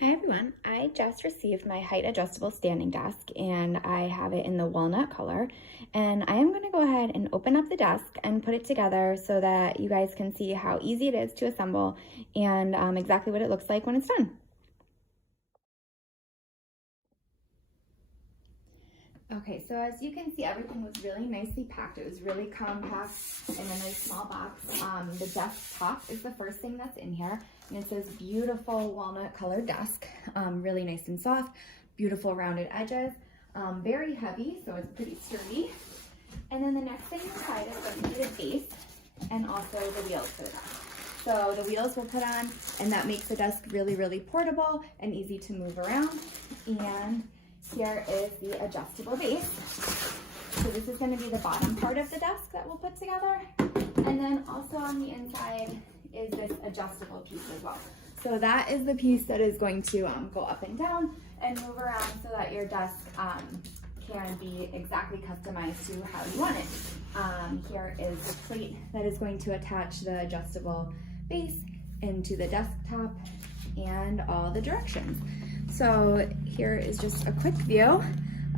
Hi everyone, I just received my height adjustable standing desk and I have it in the walnut color, and I am going to go ahead and open up the desk and put it together so that you guys can see how easy it is to assemble and exactly what it looks like when it's done. Okay, so as you can see, everything was really nicely packed. It was really compact in a nice small box. The desktop is the first thing that's in here, and it says beautiful walnut colored desk, really nice and soft, beautiful rounded edges, very heavy, so it's pretty sturdy. And then the next thing inside is going to be the base and also the wheels for the desk. So the wheels we'll put on, and that makes the desk really, really portable and easy to move around. And here is the adjustable base. So this is going to be the bottom part of the desk that we'll put together. And then also on the inside is this adjustable piece as well. So that is the piece that is going to go up and down and move around so that your desk can be exactly customized to how you want it. Here is the plate that is going to attach the adjustable base into the desktop and all the directions. So here is just a quick view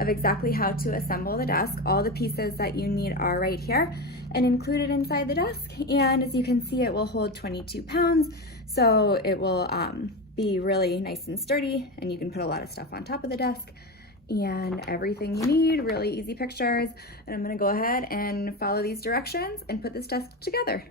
of exactly how to assemble the desk. All the pieces that you need are right here and included inside the desk. And as you can see, it will hold 22 pounds. So it will be really nice and sturdy, and you can put a lot of stuff on top of the desk and everything you need, really easy pictures. And I'm gonna go ahead and follow these directions and put this desk together.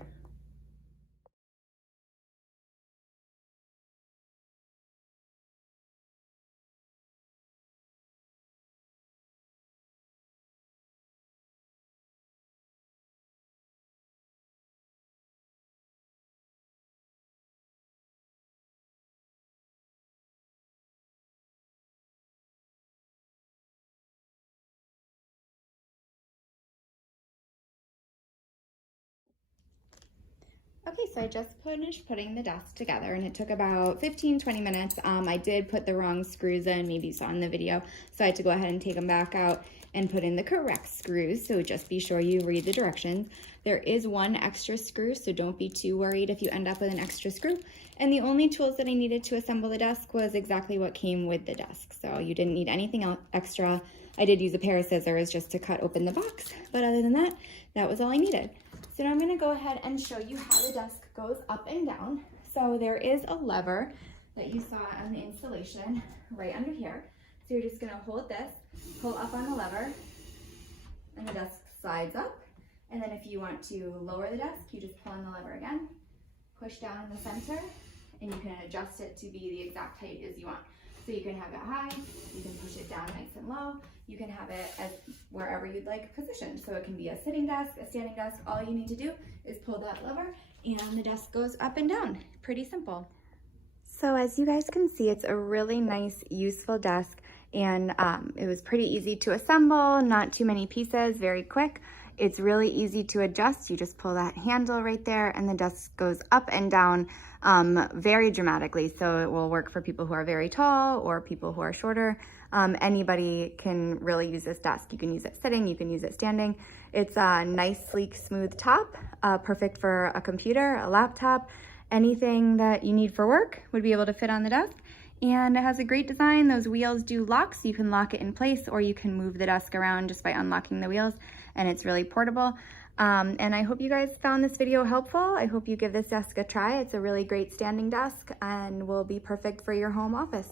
Okay, so I just finished putting the desk together and it took about 15-20 minutes. I did put the wrong screws in, maybe you saw in the video, so I had to go ahead and take them back out and put in the correct screws, so just be sure you read the directions. There is one extra screw, so don't be too worried if you end up with an extra screw. And the only tools that I needed to assemble the desk was exactly what came with the desk, so you didn't need anything else extra. I did use a pair of scissors just to cut open the box, but other than that, that was all I needed. So now I'm going to go ahead and show you how the desk goes up and down. So there is a lever that you saw on the installation right under here. So you're just going to hold this, pull up on the lever, and the desk slides up. And then if you want to lower the desk, you just pull on the lever again, push down in the center, and you can adjust it to be the exact height as you want. So you can have it high, you can push it down nice and low, you can have it as wherever you'd like positioned. So it can be a sitting desk, a standing desk. All you need to do is pull that lever and the desk goes up and down. Pretty simple. So as you guys can see, it's a really nice, useful desk, and it was pretty easy to assemble, not too many pieces, very quick. It's really easy to adjust. You just pull that handle right there and the desk goes up and down very dramatically. So it will work for people who are very tall or people who are shorter. Anybody can really use this desk. You can use it sitting, you can use it standing. It's a nice, sleek, smooth top, perfect for a computer, a laptop, anything that you need for work would be able to fit on the desk. And it has a great design. Those wheels do lock, so you can lock it in place, or you can move the desk around just by unlocking the wheels, and it's really portable. And I hope you guys found this video helpful. I hope you give this desk a try. It's a really great standing desk and will be perfect for your home office.